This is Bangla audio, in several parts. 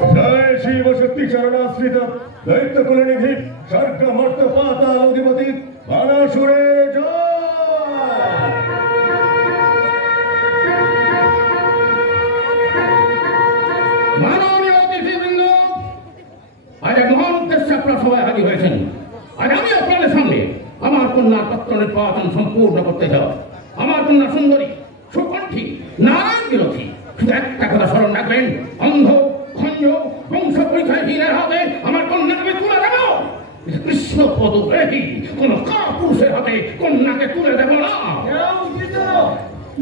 जय शिव शक्ति चरणाश्रित दैत्य कुलनिधि स्वर्ग मर्त पाताल अधिपति बाणासुरे जय। মাননীয় অতিথিবৃন্দ, আজ এক মহান উদ্দেশ্যে আপনারা সবাই হাজির হয়েছেন। আজ আমি আপনাদের সামনে আমার কন্যার তত্ত্ব নির্বাচন সম্পূর্ণ করতে চাই। আমার কন্যা সুন্দরী, সুকণ্ঠী, নারায়ণ বিরোধী। শুধু একটা কথা স্মরণ রাখবেন, অন্ধ, খঞ্জ, বংশ পরিচয়হীনের হাতে আমার কন্যাকে তুলে দেব। কৃষ্ণ পদগ্রহী কোন কাপুরুষের হাতে কন্যাকে তুলে দেব না।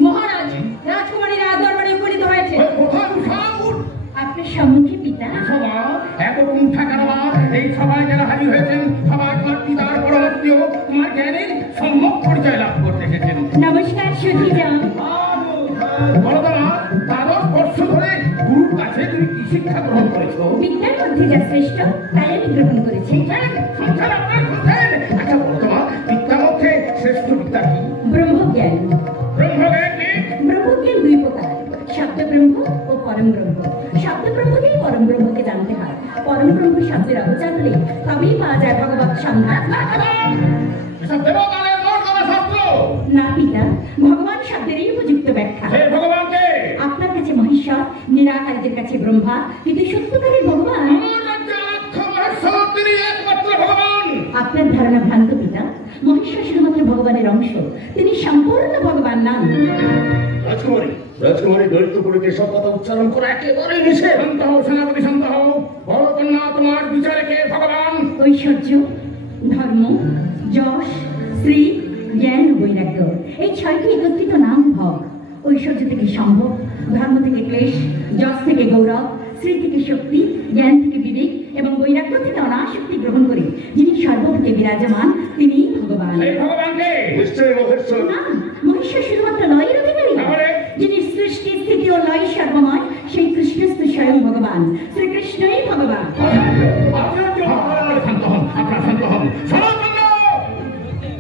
মহারাজ, রাজকুমারীর রাজদরবারে উপনীত হয়েছে। আপনার সম্মুখে পিতা। এই সবাই যারা হাজির হয়েছেন সবাই তোমার পিতার পরবর্তী তোমার জ্ঞানের সম্যক পরিচয় লাভ করতে এসেছেন। নমস্কার সুধীরাম। বলো তোমার দ্বাদশ বর্ষ ধরে গুরুর কাছে তুমি কি শিক্ষা গ্রহণ করেছো? বিদ্যার মধ্যে যা শ্রেষ্ঠ তাই আমি গ্রহণ করেছি। আচ্ছা বলো তোমার বিদ্যার মধ্যে শ্রেষ্ঠ বিদ্যা কি? ব্রহ্মজ্ঞান। ব্রহ্মজ্ঞান কি? ব্রহ্মজ্ঞান দুই প্রকার, শব্দ ব্রহ্ম ও পরম ব্রহ্ম। শব্দ ব্রহ্মকেই পরম ব্রহ্মকে জানতে হয়। পরম ব্রহ্ম শব্দের অবচার হলে তবেই পাওয়া যায় ভগবত সন্ধান। না পিতা, ভগবান শব্দেরই উপযুক্ত ব্যাখ্যা। আপনার কাছে মহেশ্বর, নিরাকারীদের কাছে ব্রহ্মা, কিন্তু সত্যকারী ভগবান। আপনার ধারণা ভ্রান্ত পিতা। মহেশ্বর শুধুমাত্র ভগবানের অংশ, তিনি সম্পূর্ণ ভগবান নন। রাজকুমারী দৈত্যপুরীকে সব কথা উচ্চারণ করা একেবারে নিষেধ। শান্ত হও সেনাপতি, শান্ত হও। বলো কন্যা তোমার বিচারে কে ভগবান? ঐশ্বর্য, ধর্ম, যশ, শ্রী, জ্ঞান ও বৈরাগ্য, এই ছয়টি একত্রিত নাম ভগ। ঐশ্বর্য থেকে সম্ভব, ধর্ম থেকে ক্লেশ, যশ থেকে গৌরব, শ্রী থেকে শক্তি, জ্ঞান থেকে বিবেক এবং বৈরাগ্য থেকে অনাসক্তি গ্রহণ করে যিনি সর্বভূতে বিরাজমান তিনি ভগবান। না, মহেশ্বর শুধুমাত্র লয়ের অধিকারী, যিনি সৃষ্টি, স্থিতি ও লয় সর্বময়, সেই কৃষ্ণ স্বয়ং ভগবান। শ্রীকৃষ্ণই ভগবান। শান্ত হন, আপনারা শান্ত হন।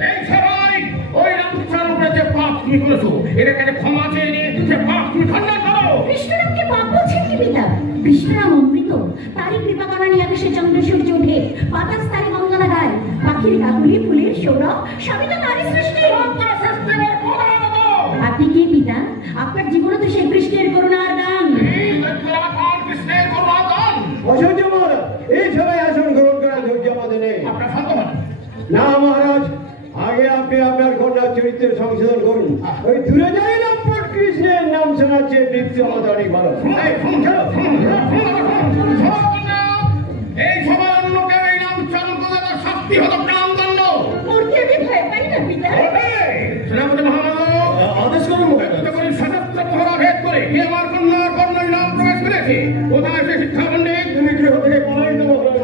এই সবাই ওই রামকৃষ্ণের উপরে যে পাপ তুমি করেছো, এর কাছে ক্ষমা চেয়ে নিয়ে যে পাপ তুমি খণ্ডন করো। কৃষ্ণরামকে পাপ বলছেন কি পিতা? কৃষ্ণরাম অমৃত, তারই কৃপা করানি আকাশে চন্দ্র সূর্য ওঠে, বাতাস তারই মঙ্গলা গায়, পাখির কাকুলি, ফুলের সৌরভ, সবই তো তারই সৃষ্টি। আপনি কে পিতা? আপনার জীবনে তো সেই কৃষ্ণের করুণার গান। অসহ্য মহারাজ, এই সবাই আসন গ্রহণ করার ধৈর্য আমাদের নেই। না মহারাজ, আগে আপনি আপনার কন্যার চরিত্রের সংশোধন করুন। ওই দূরে যাই আপনার কৃষ্ণের নাম শোনাচ্ছে মৃত্যু আমাদের অনেক ভালো। এই সবাই অন্য কেউ এই নাম উচ্চারণ করলে তার শাস্তি হতো প্রাণদণ্ড। মূর্তি আমি ভয় পাই না পিতা। সেনাপতি মহারাজ আদেশ করুন মহারাজ। সশস্ত্র মহড়া ভেদ করে কে আমার কন্যার কর্ণই নাম প্রবেশ করেছে? কোথায় সে শিক্ষা পণ্ডিত? তুমি গৃহ থেকে পলায়িত মহারাজ।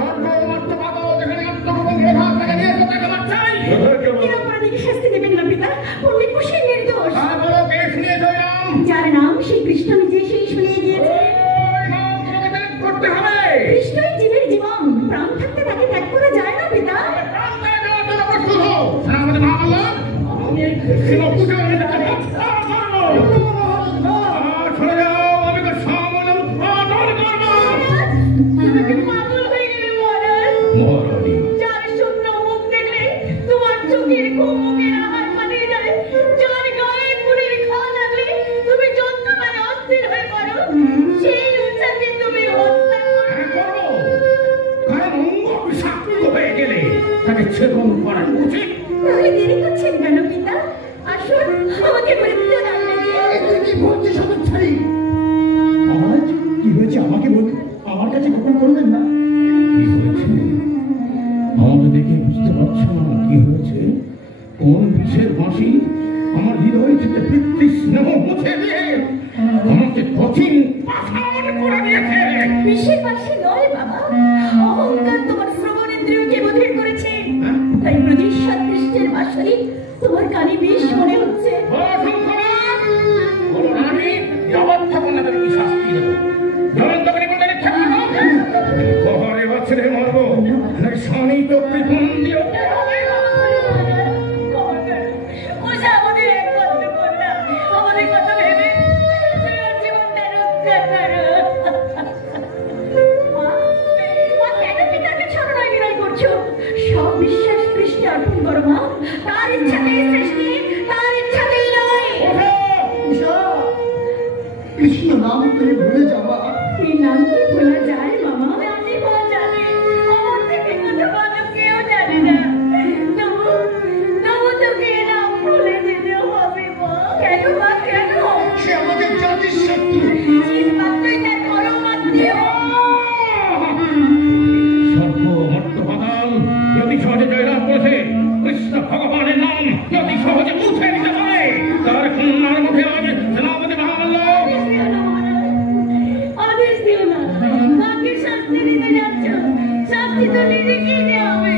শাস্তি দেবেন না পিতা, পণ্ডিত বসে নির্দোষ। যার নাম সেই কৃষ্ণ নিজে সেই শুনিয়ে দিয়েছে। কৃষ্ণই জীবের জীবন, প্রাণ থাকতে তাকে ত্যাগ করা যায় না পিতা। যার শূন্য মুখ দেখলে তোমার চোখের ঘুমুকের আহার পালিয়ে যায়, যার গায়ে পুরীর খাওয়া লাগলে তুমি যন্ত্রণায় অস্থির হয়ে পড়ো, সেই উচ্চাকে তুমি হত্যা করো। কারণ অঙ্গ বিষাক্ত হয়ে গেলে তাকে ছেদন করা উচিত। তাহলে দেরি করছেন কেন পিতা? আসুন, আমাকে মৃত্যুদণ্ডে দিন। কি বলছিস সদস্যারী? মহারাজ কি হয়েছে আমাকে বলুন, আমার কাছে গোপন করবেন না। কি হয়েছে আমাদের দেখে বুঝতে পারছো না? কি হয়েছে? কোন বিষের বাঁশি আমার হৃদয় থেকে বৃত্তি স্নেহ মুছে দিয়ে আমাকে কঠিন পাষাণ করে দিয়েছে। বিষের বাঁশি নয় বাবা, অহংকার তোমার শ্রবণেন্দ্রিয়কে বধির করেছে। তাই প্রতিষ্ঠা কৃষ্ণের বাঁশি তোমার কানে বেশ মনে হচ্ছে। আমি অবর্থপনা কি শাস্তি দেবো? জ্বলন্ত করে বলে ঘরে বছরে মরবো, স্বামী তো প্রীতম দিও। আমাদের একমাত্র কন্যা, আমাদের কথা ভেবে জীবনটা রক্ষা করো। ভোলা যায় মামা? জানি মা, জানি। আমার থেকে কথা ভালো কেউ জানে না। তবু তোকে নাম ভুলে যেতে হবে মা। কেন মা, কেন? সে আমাদের জাতির শত্রু। মাত্রই তার পরম আত্মীয়। সর্বমর্তপাতাল যদি সহজে জয়লাভ করেছে, কৃষ্ণ ভগবানের নাম যদি সহজে মুছে নিতে পারে, তার কন্যার মুখে আজ সেনাপতি মহামাল্য আদেশ দিও না। কাকে শাস্তি দিতে যাচ্ছ? শাস্তি তো নিজেকেই দেওয়া হবে।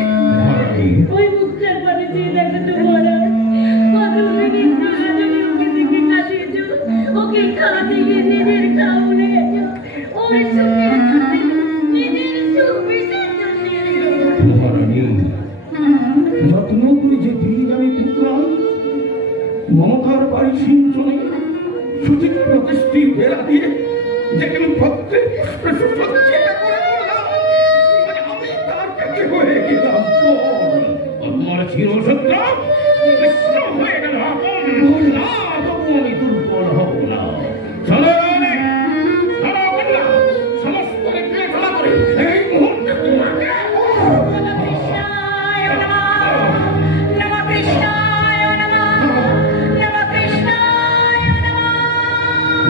ওই মুখটার পানে চেয়ে দেখো তো মহারাজ, কত মিনিট ধরে তুমি ওকে দিকে কাটিয়েছ। ওকে খাওয়াতে গিয়ে নিজের খাওয়া ভুলে গেছো। ওর সুখে নিজের সুখ বিসর্জন দিয়ে দিল। মহারানী, যত্ন করে যে বীজ আমি পুতলাম, মমতার বাড়ি সিঞ্চনে সঠিক প্রতিষ্ঠি বেড়া দিয়ে যে কেন ভক্তের পুষ্পে সুসজ্জিত করে তুললাম, আমি তার কাছে হয়ে গেলাম আমার চিরশত্রু কৃষ্ণ হয়ে গেল আপন। না, তবু আমি দুর্বল হব না। চলো সমস্ত বিবেচনা করে এই মুহূর্তে তোমাকে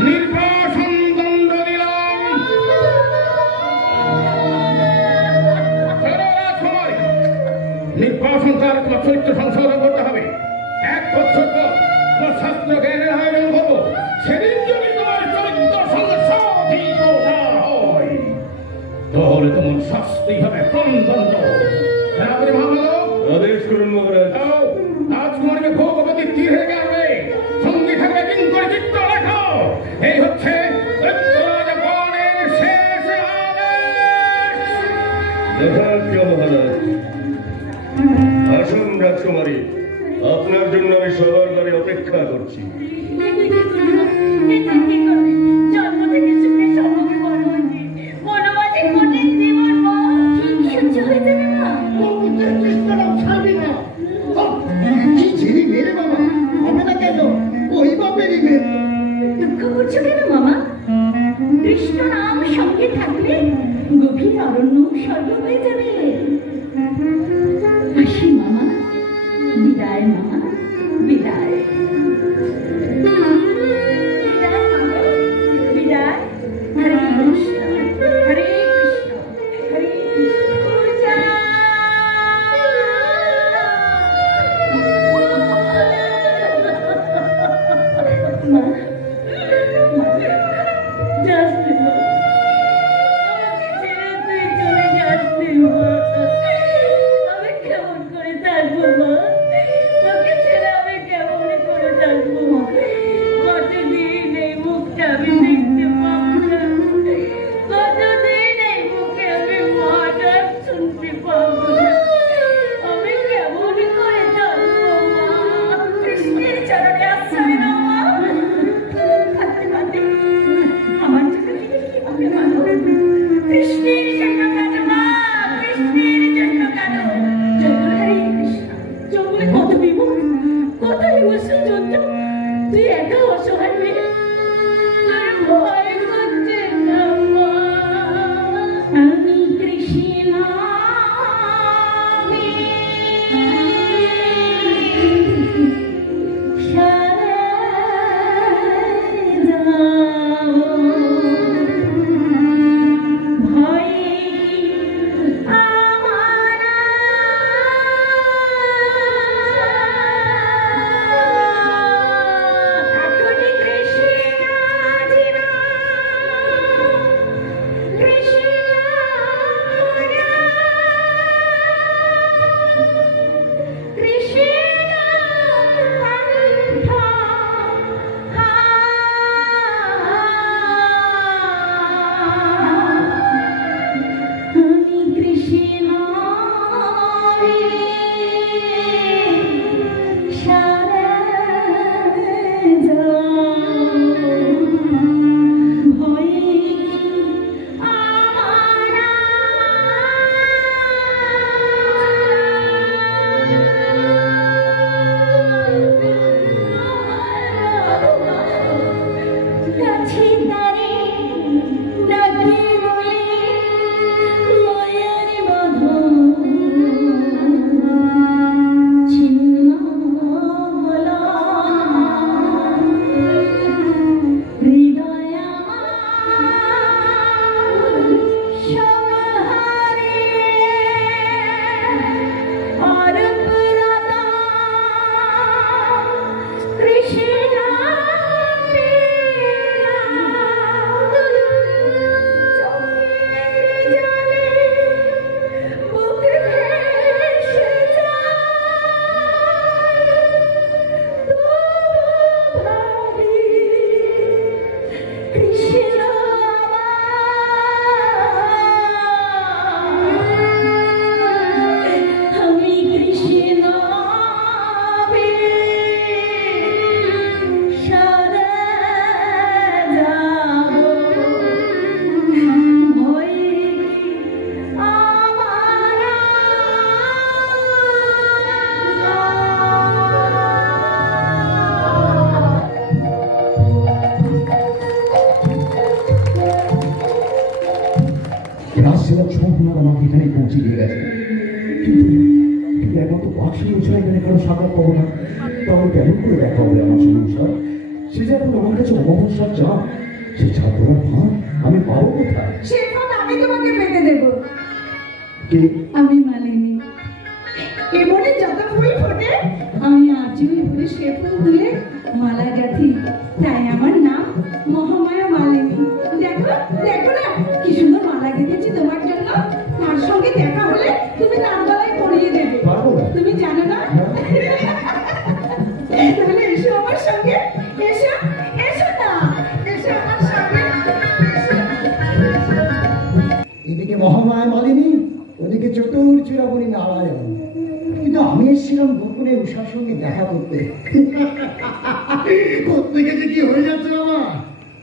নির্বাসন দণ্ড দিলাম। নির্বাসন কার তোমার চরিত্র সংশোধন করতে হবে। 1 বছর পর তোমার শাস্ত্র জ্ঞানের আয়োজন করবো। সেদিন যদি তোমার চরিত্র সংশোধিত না হয়, তাহলে তোমার শাস্তি হবে প্রাণদণ্ড। সেনাপতি মহামাল্য, আদেশ করুন মহারাজ। রাজকুমারীকে ভোগবতী তীর হয়ে গেছে, সঙ্গী থাকবে কিঙ্কর চিত্র লেখো। এই হচ্ছে দৈত্যরাজগণের শেষ আদেশ। যথাজ্ঞা মহারাজ। আসুন রাজকুমারী, আপনার জন্য আমি সবার ঘরে অপেক্ষা করছি। জন্ম থেকে সুখে সম্মুখে বড় হয়েছি। বনবাসে কঠিন জীবন মা। ঠিক সহ্য হয়ে যাবে মা। কি ছেড়ে মেরে বাবা হবে না কেন? ওই বাপেরই মেয়ে। দুঃখ করছো কেন মামা? কৃষ্ণ নাম সঙ্গে থাকলে গভীর অরণ্য স্বর্গ হয়ে যাবে। আসি মামা, বিদায় মামা, বিদায়। বিদায় মামা, বিদায়। হরে কৃষ্ণ, হরে কৃষ্ণ, হরে কৃষ্ণ। মা, যাস না, আমাকে ছেড়ে তুই চলে যাস না। আমি মালিনী এমনি যত ফুল ফোটে আমি আজই ভরে সে ফুল তুলে মালা গাঁথি, তাই আমার নাম মহামায়া মালিনী। দেখো দেখো না কি সুন্দর মালা গেঁথেছি তোমার জন্য, তার সঙ্গে দেখা হলে তুমি নাম গলায় পরিয়ে দেবে, তুমি জানো না? তাহলে এসো আমার সঙ্গে, এসো এসো না, এসো আমার সঙ্গে। এদিকে মহামায়া মালিনী, ওদিকে চতুর চিরাবরী নারায়ণ, কিন্তু আমি এসেছিলাম গোপনে উষার সঙ্গে দেখা করতে। কোথেকে যে কি হয়ে যাচ্ছে বাবা।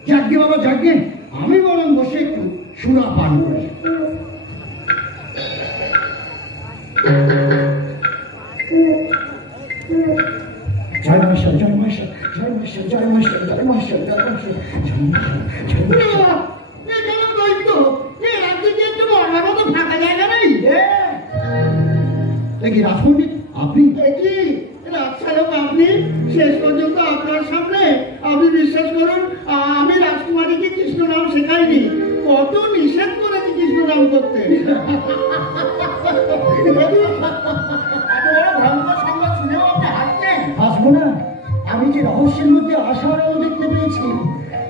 যাকে বাবা যাকে, আমি বরং বসে একটু সুরা পান করি। জয় মাস্টার, জয় মাস্টার, জয় মাস্টার, জয় মাস্টার, জয় মাস্টার, জয় মাস্টার, জয় মাস্টার, জয় মাস্টার। রাজপণ্ডিত আপনি আপনি শেষ পর্যন্ত আপনার সামনে আপনি বিশ্বাস করুন আমি রাজকুমারীকে কৃষ্ণ নাম শেখাইনি, কত নিষেধ করেছি কৃষ্ণ নাম করতে। আসবো না, আমি যে রহস্যের মধ্যে আশার আলো দেখতে পেয়েছি।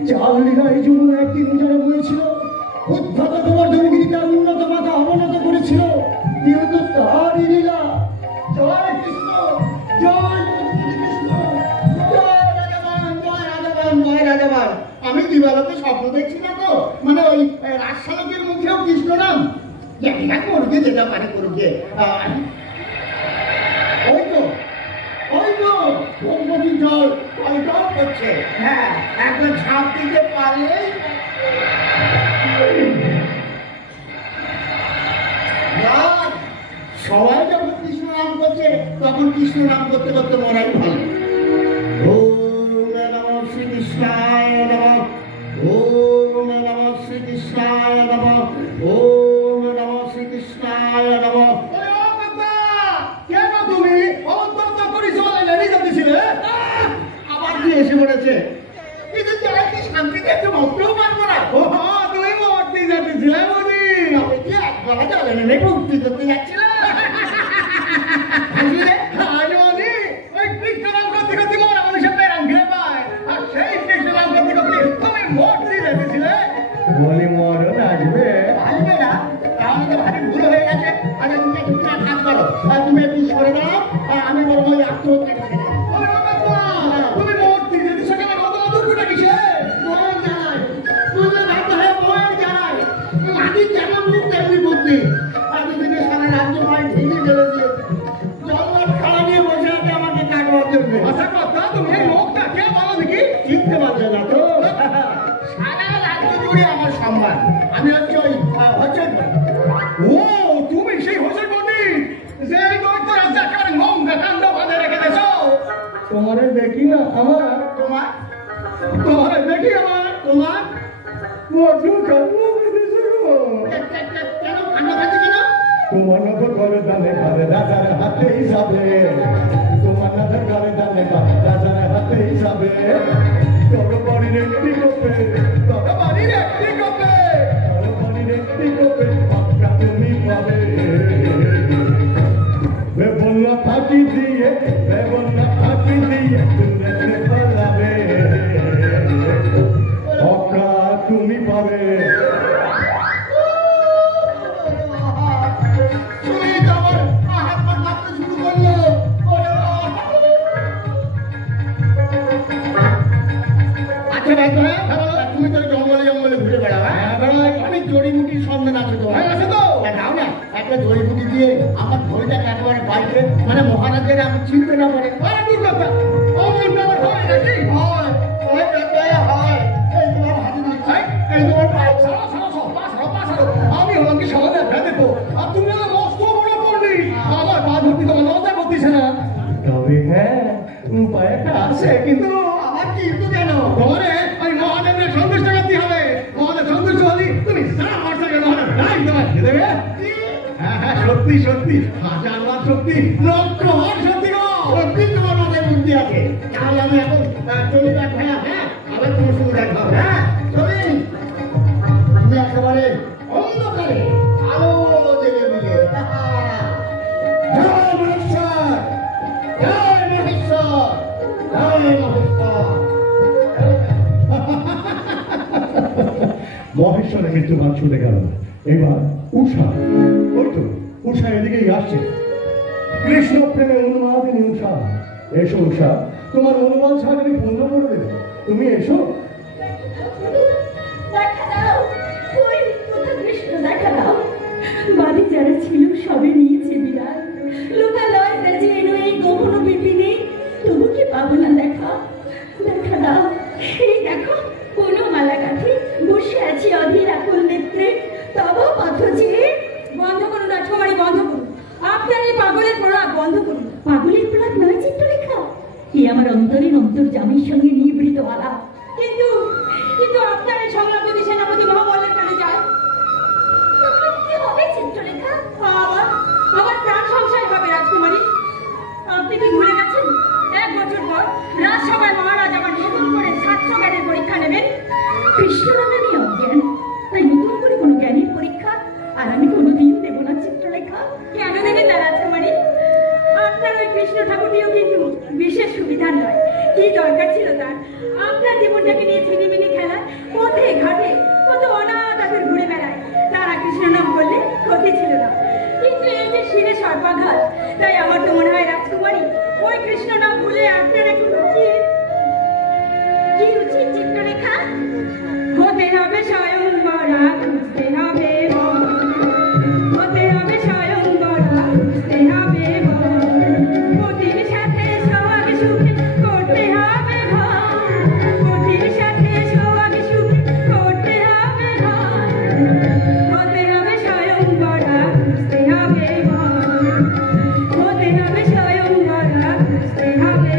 চাল লীলায় যমুনা একদিন উজাড়ে বলেছিল, উদ্ধত গোবর্ধনগিরি তার উন্নত মাথা অবনত করেছিল, যেহেতু তারই লীলা। জয় কৃষ্ণ, জয় কৃষ্ণ, জয় রাজাবান, জয় রাজাবান, জয় রাজাবান। আমি দিবালোকে স্বপ্ন দেখছি না তো, মানে ওই রাজশালকের মুখেও কৃষ্ণ নাম। যেটা করবে যেটা পারে করবে। ওই তো ওই তো ব্রহ্মপুত্র জল টলটল করছে। হ্যাঁ, একবার ঝাঁপ দিতে পারলেই সবাই যখন কৃষ্ণ নাম করছে তখন কৃষ্ণ নাম করতে করতে মরাই ভালো। ওম নমঃ শ্রীকৃষ্ণায় নমঃ, ওম নমঃ শ্রীকৃষ্ণায় নমঃ, ওম নমঃ শ্রীকৃষ্ণায় নমঃ। কেন তুমি অন্তত পরিচয় লেগে যাচ্ছিলে? আবার কি এসে পড়েছে? কিন্তু যারা কি শান্তিতে একটু মরতেও পারবো না। ও তুমি মরতে যাচ্ছিলে বলি, আমি কি এক গলা জলে নেমে মুক্তি করতে যাচ্ছিলাম। বলি মরণ আসবে, আসবে না তাহলে তো ভারী ভুল হয়ে গেছে। আচ্ছা তুমি একটু কাজ করো, তুমি একটু সরে দাও, আমি বরং ওই আত্মহত্যা করি। তুমি মূর্তি যদি সেখানে অদূরটা কিসে বই জানাই, তুমি ভাবতে হয় বই জানাই, মাটির যেমন মুখ তেমনি বুদ্ধি। আমি যদি সারা রাজ্য মাই ভেঙে ফেলে দিয়েছে, জন্মার খাওয়া নিয়ে বসে আছে আমাকে কাটবার জন্য। আচ্ছা কথা, তুমি এই লোকটা কে বলো দেখি? চিনতে পারছো না তো? সারা রাজ্য জুড়ে আমার সম্মান। আমি হচ্ছে ওই হচ্ছে। ও তুমি সেই হোসেন পণ্ডিত, যে দৈত্য রাজাকার মঙ্গা কাণ্ড বাঁধে রেখে দেছ। তোমারে দেখি না আমার, তোমার তোমারে দেখি আমার, তোমার বড্ড কান্না পেয়েছে গো। কেন কান্না পেয়েছে কেন? তোমার নজর করে দানে করে রাজার হাতে হিসাবে, তোমার নজর করে দানে করে রাজার হাতে হিসাবে। তোর বাড়ির একটি কোপে, তোর বাড়ির একটি কোপে, তোর বাড়ির একটি কোপে ফাঁকি দিয়ে বেবন্যা ফাঁকি দিয়ে দূরেতে পালাবে অকা তুমি পাবে তুমি তো জঙ্গলে জঙ্গলে ঘুরে বেড়াও আমি জড়িবুটির সন্ধান আছে তো আছে তো দাও না একটা জড়িবুটি দিয়ে আমার ঘড়িটাকে একেবারে বাইকে মানে মহারাজের আমি চিনতে না পারে আমি হলাম কি সমাজে ভেদে তো আর তুমি মস্ত বড় করলি আমার পা ধরতে তোমার লজ্জা করতেছে না তবে হ্যাঁ উপায় একটা আছে কিন্তু আমার কি কিন্তু কেন তোমারে ওই মহাদেবের সন্তুষ্ট করতে হবে মহাদেব সন্তুষ্ট হলি তুমি সারা মাসটাকে মহাদেব নাই তোমার দেবে হ্যাঁ হ্যাঁ সত্যি সত্যি হাজার বার সত্যি লক্ষ বার সত্যি গো সত্যি তোমার মাথায় বুদ্ধি আছে তাহলে আমি এখন চলে যাক ভাইয়া হ্যাঁ আবার তোমার সঙ্গে দেখা হবে হ্যাঁ চলি তুমি একেবারে অন্ধকারে আলো জেগে মিলে জয় মহেশ্বর জয় মহেশ্বর জয় মহেশ্বর মহেশ্বরের মৃত্যুবান ছুটে গেল এবার উষা ওই তো উষা এদিকেই আসছে কৃষ্ণ প্রেমে উন্মাদিনী উষা এসো উষা তোমার অনুমান ছাড়া পূর্ণ করে দেবে তুমি এসো দেখা দাও ওই কোথা কৃষ্ণ দেখা দাও বাড়ি যারা ছিল সবে নিয়েছে বিদায় লোকালয় বেজে এলো এই গহন বিপিনে তবু কি পাবো না দেখা দেখা দাও এই দেখো কোনো মালা গাঁথি বসে আছি অধীর আকুল নেত্রে তব পথ চিরে বন্ধ করুন রাজকুমারী বন্ধ করুন আপনার এই পাগলের প্রলাপ বন্ধ করুন পাগলের প্রলাপ নয় চিত্রলেখা এ আমার অন্তরের অন্তর্যামীর সঙ্গে নিবৃত আলাপ কিন্তু কিন্তু আপনার এই সংলাপ যদি সেনাপতি মহাবলের কানে যায় কি হবে চিত্রলেখা আমার প্রাণ সংশয় হবে রাজকুমারী আপনি কি ভুলে গেছেন 1 বছর পর রাজসভায় মহারাজ আবার নতুন করে 700 জ্ঞানের পরীক্ষা নেবেন কৃষ্ণ নামে আমি অজ্ঞান তাই নতুন করে কোনো জ্ঞানের পরীক্ষা আর আমি কোনোদিন দেব না চিত্রলেখা কেন দেবেন না রাজকুমারী আপনার ওই কৃষ্ণ ঠাকুরটিও কিন্তু বিশেষ সুবিধা নয় কি দরকার ছিল তার আপনার জীবনটাকে নিয়ে ছিনিমিনি খেলা পথে ঘাটে কত অনাথ আদর ঘুরে বেড়ায় তারা কৃষ্ণ নাম বললে ক্ষতি ছিল না কিন্তু এই যে শিরে সর্বাঘাত তাই আমার তো মনে হয় রাজকুমারী ওই কৃষ্ণ নাম ভুলে আপনার একটু কি উচিত চিত্রলেখা হতে হবে স্বয়ংবরা খুঁজতে হবে হতে হবে স্বয়ংবরা খুঁজতে হবে পতির সাথে সোহাগ সুখে করতে হবে ঘর পতির সাথে সোহাগ সুখে করতে হবে ঘর হতে হবে স্বয়ংবরা খুঁজতে হবে হতে হবে স্বয়ংবরা খুঁজতে হবে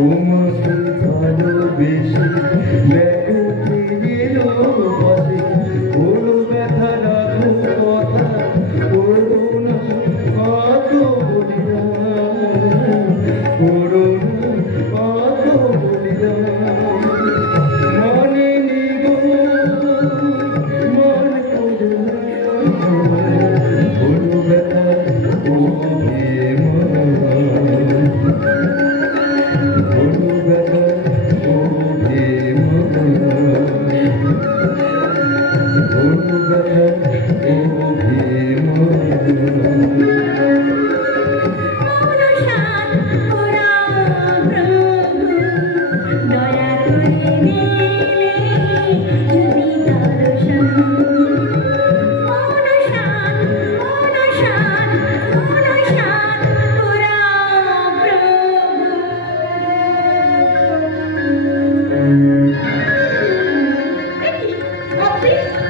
তোমাকে ভালোবেসে দেখো কে এলো পাশে, হলো ব্যথা রাখো কথা করো না কত বলিলাম, করো না কত বলিলাম, মনে নিগো মন হলো ব্যথা ও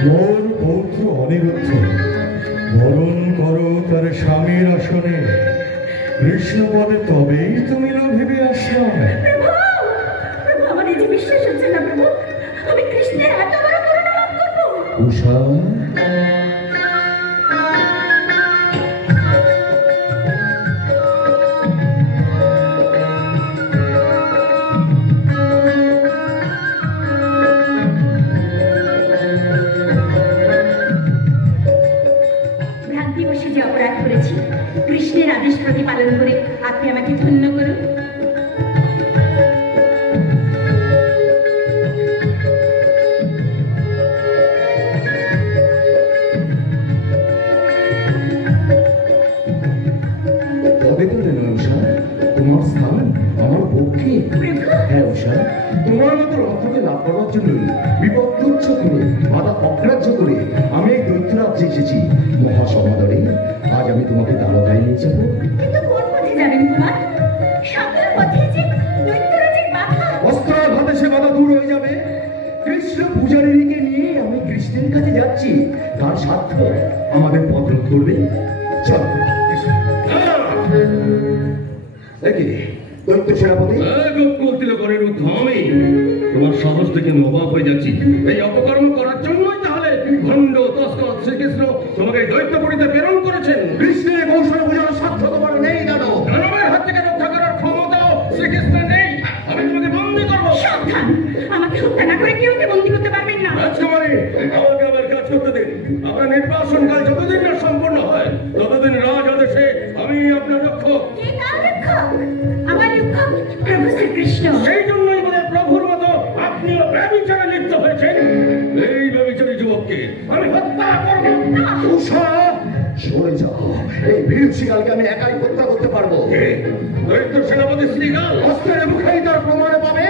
মোর পৌত্র অনিরুদ্ধ বরণ করো তার স্বামীর আসনে, কৃষ্ণপদে তবেই তুমি নভিবে আশ্রয়। আমার এই যে বিশ্বাস হচ্ছে না প্রভু, আমি কৃষ্ণের এত বড় করুণা লাভ করবো। উষা ভ্রান্তিবশে যে অপরাধ করেছি, কৃষ্ণের আদেশ প্রতিপালন করে আপনি আমাকে ধন্য করুন। তবে তো রে উষা, তোমার স্থান আমার পক্ষে। হ্যাঁ উষা, তোমার মতো রথকে লাভ করার জন্য বিপদ তুচ্ছ করে বাধা অগ্রাহ্য করে আমি এই দৈত্যরাজ্যে এসেছি। মহাসমাদরে আজ আমি তোমাকে দ্বারকায় নিয়ে যাবো। কিন্তু কোন পথে যাবেন কুমার? সকল পথে যে দৈত্যরাজের বাধা। অস্ত্রাঘাতে সে বাধা দূর হয়ে যাবে। কৃষ্ণ পূজারীকে নিয়ে আমি কৃষ্ণের কাছে যাচ্ছি, তার সাধ্য আমাদের পথ রোধ করবে। চল দেখি দৈত্য সেনাপতি। তিলকরের উদ্ধামে তোমার সাহস দেখে আমি অবাক হয়ে যাচ্ছি। এই অপকর্ম করার জন্যই তাহলে ভণ্ড তস্কর শ্রীকৃষ্ণ তোমাকে দৈত্যপুরীতে প্রেরণ করেছেন। কৃষ্ণের কৌশল বোঝার সাধ্য তোমার নেই দাদা। দানবের হাত থেকে রক্ষা করার ক্ষমতাও শ্রীকৃষ্ণের নেই। আমি তোমাকে বন্দী করবো। সাবধান, আমাকে হত্যা না করে কেউ বন্দী করতে পারবেন না। রাজকুমারী, আমাকে আবার কাজ করতে দিন। আপনার নির্বাসন কাল যতদিন না সম্পূর্ণ হয় ততদিন রাজ আদেশে আমি আপনার রক্ষক। কে কার রক্ষক? আমার রক্ষক প্রভু শ্রীকৃষ্ণ। সেই জন্যই বলে প্রভুর মতো আপনিও ব্যভিচারে লিপ্ত হয়েছেন। এই ব্যভিচারী যুবককে আমি হত্যা করবো। উষা সরে যাও, এই বীর শিকালকে আমি একাই হত্যা করতে পারবো। দৈত্য সেনাপতি শ্রীকাল অস্ত্রের মুখেই তার প্রমাণ পাবে।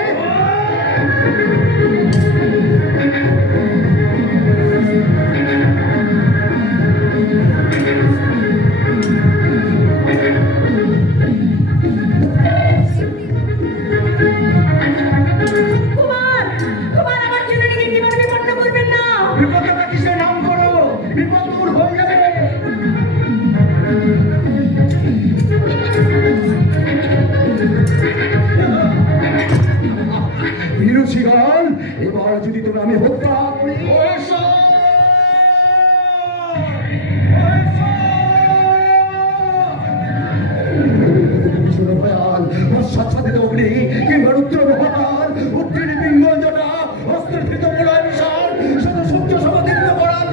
কুমার, কুমার আমার জন্য নিজের জীবন বিপন্ন করবেন না। বিপদে কিসের নাম করো, বিপদ দূর হয়ে যাবে। বীরু শিকাল, এবার যদি তোকে আমি হত্যা করি। ভয়াল সাথে অগ্নি কিংবা রুদ্র মহাকাল উত্তীর্ণ পিঙ্গল জটা অস্ত্রের ভীত মোলায় বিশাল শত সূর্য সমাদিত্য করার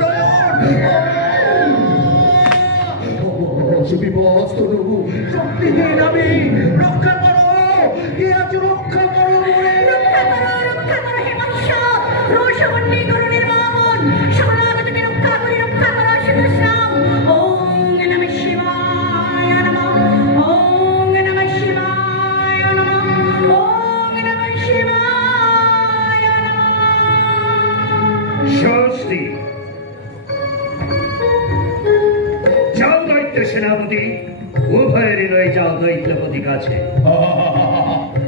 সুবিবস্ত শক্তিহীন আমি। রক্ষা করো, কে আছো রক্ষা করো। রক্ষা করো, রক্ষা করো হে বৎস। রোষবন্যী করুণের বামন, সমাগতকে রক্ষা করে রক্ষা করো শ্রীকৃষ্ণ। ওম নমঃ শিবায় নমঃ, ওম নমঃ শিবায় নমঃ, ওম নমঃ শিবায় নমঃ। স্বস্তি। যাও দৈত্য সেনাপতি, উভয়েরই লয়ে যাও দৈত্যপতি কাছে।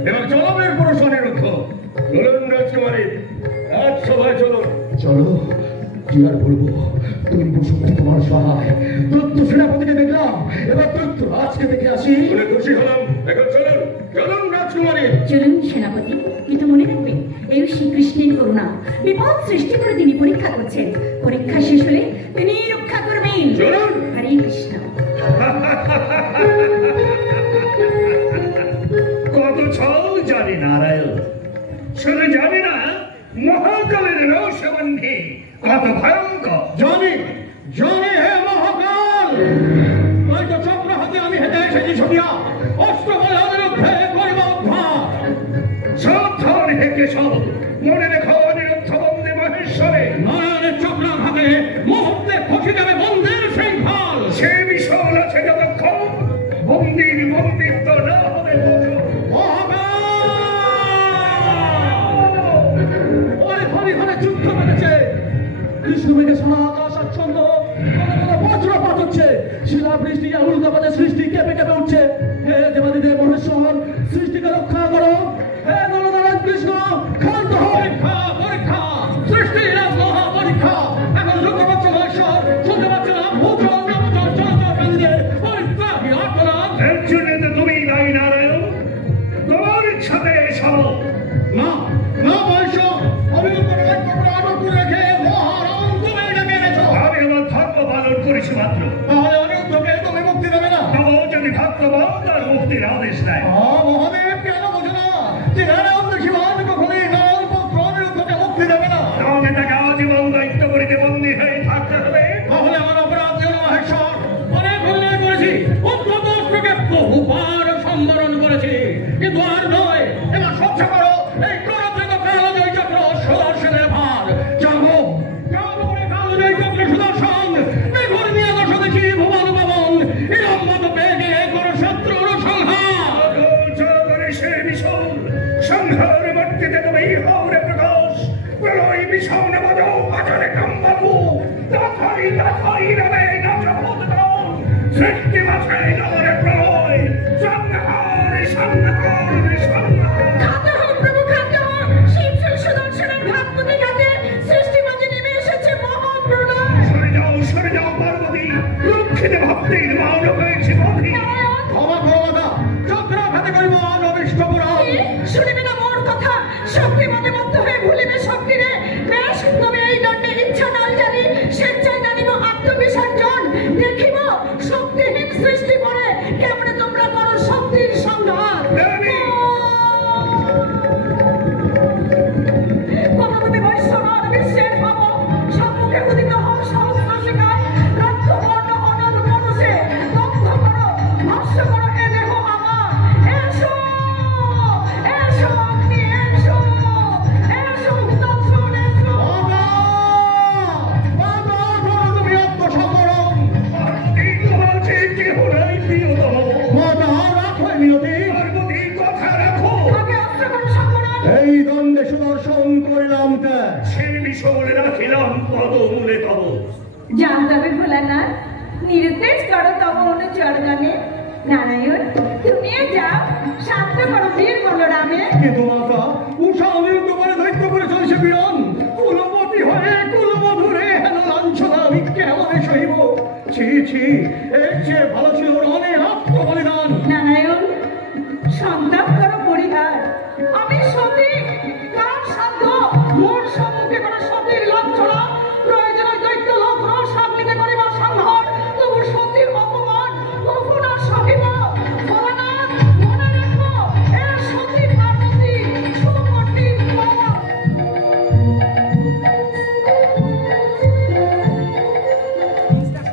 এবার জলবের পুরুষ অনিরুদ্ধ। চলুন রাজকুমারী, আজ সভায় চলুন। চলো, কি আর বলবো, দৈব শক্তি তোমার সহায়। দৈত্য সেনাপতিকে দেখলাম, এবার দৈত্য রাজকে দেখে আসি। খুশি হলাম। এখন চলুন, চলুন রাজকুমারী। চলুন বিপদ সৃষ্টি করে তিনি পরীক্ষা করছেন। পরীক্ষা শেষ হলে তিনি রক্ষা করবেন। হরে কৃষ্ণ। কত ছল জানি নারায়ণ, শুধু জানি না মহাকালের রহস্যবন্ধি কত ভয়ঙ্কর। জানি জানি হে মহাকাল, হয়তো চক্র হাতে আমি হেঁটে এসেছি ছবিয়া অস্ত্র বলে অনিরুদ্ধে করব উদ্ধার। সাবধান হে কেশব, মনে রেখো অনিরুদ্ধ বন্দে মহেশ্বরে। নারায়ণের চক্রাঘাতে মুহূর্তে খসে যাবে বন্দের শৃঙ্খল। সে বিষয় আছে যতক্ষণ বন্দির বন্দিত্ব না হবে। যুদ্ধ বেড়েছে, কৃষ্ণ মেঘে সারা আকাশ আচ্ছন্ন, বজ্রপাত হচ্ছে, শিলা বৃষ্টি আর উল্কাপাতের সৃষ্টি কেঁপে কেঁপে উঠছে। হে দেবাদিদেব মহেশ্বর, সৃষ্টিকে রক্ষা করো। হে নরনারায়ণ কৃষ্ণ, ক্ষান্ত পরীক্ষা পরীক্ষা, সৃষ্টির এক মহা পরীক্ষা। এখন শুনতে পাচ্ছ মহেশ্বর, শুনতে পাচ্ছ না ভূচল নবচল চলচল কান্দিয়ে পরিত্রাহী আর্তনাদ। এর জন্য তো তুমি দায়ী নারায়ণ, তোমার ইচ্ছাতে সব। না না মহেশ্বর, আমি রেখে মহারাম তুমি ডেকে এনেছো। আমি আমার ধর্ম পালন করেছি মাত্র। তাহলে অনিরুদ্ধকে তুমি মুক্তি দেবে না? তবু যদি ভক্তবান তার মুক্তির আদেশ দেয়। মহাদেব কেন বোঝো না যে নারায়ণ শিবান কখনোই নারায়ণ পুত্র অনিরুদ্ধকে মুক্তি দেবে না? তাহলে তাকে আজীবন দায়িত্ব করিতে বন্দী হয়ে থাকতে হবে। তাহলে আমার অপরাধ যেন মহেশ্বর, অনেক অন্যায় করেছি, অত্যন্ত অস্ত্রকে বহুবার সম্বরণ করেছি, কিন্তু আর নয়। এবার সহ্য করো এই করদ্রুত কালজয়ী চক্র সুদর্শনের ভার। যাবো যাবো কালজয়ী চক্র সুদর্শন, মেঘর নিয়ে দশ দেখি ভুবন ভবন, এরম মত বেগে করো শত্রুর সংহার। সে মিশন সংহার বর্তিতে তুমি হৌরে প্রকাশ, প্রলয় মিশন বাজো বাজারে কাম্বাবু, তাথাই তাথাই রবে নাচভূত দল, সৃষ্টি মাঝে নবরে প্রলয়, সংহার সংহার সংহার। খাদ্য হোক প্রভু, খাদ্য হোক। শিব সুদর্শনের ঘাতপতি ঘাতে সৃষ্টি মাঝে নেমে এসেছে মহাপ্রলয়। সরে যাও পার্বতী, রক্ষিত ভক্তির মৌন হয়েছে বধি। ক্ষমা করো মাতা, চক্রাঘাতে করিব আজ অবিষ্ট পুরাণ। শুনিবে না মোর কথা, শক্তি মতে মত্ত হয়ে ভুলিবে শক্তিরে। বেশ, তবে এই দণ্ডে ইচ্ছা নাল জানি, স্বেচ্ছায় জানিব আত্মবিসর্জন। দেখিব শক্তিহীন সৃষ্টি করে কেমনে তোমরা করো শক্তির সংহার। পরবর্তী বৈষ্ণব বিশ্বের ভাব সম্মুখে উদিত হও সহস্র শিকার, রক্তবর্ণ অনল মনুষে দগ্ধ করো, ভস্য করো এ দেহ আমার। এসো এসো অগ্নি, এসো এসো হুতাশন, এসো। তুমি আত্মসমরণ। পার্বতী তোমার যে কেহ নাই প্রিয়তম। মাতা রাখো মিনতি, পার্বতী কথা রাখো। আগে অস্ত্র করো সংবরণ। এই দ্বন্দ্বে সুদর্শন করিলাম ত্যাগ। সে বিষয় রাখিলাম পদমূলে তব। যাও তবে ভোলানাথ, নিরুদ্দেশ করো তব অনুচরগণে। নারায়ণ, তুমিও যাও, শান্ত করো বীর বলরামে। কিন্তু মাতা, উষা অনিরুদ্ধ করে দৈত্য করে চলছে পীড়ন। কুলবতী হয়ে কুলবধূরে হেন লাঞ্ছনা আমি কেমনে সহিব? ছি ছি, এর চেয়ে ভালো ছিল রণে আত্মবলিদান। নারায়ণ, সন্তাপ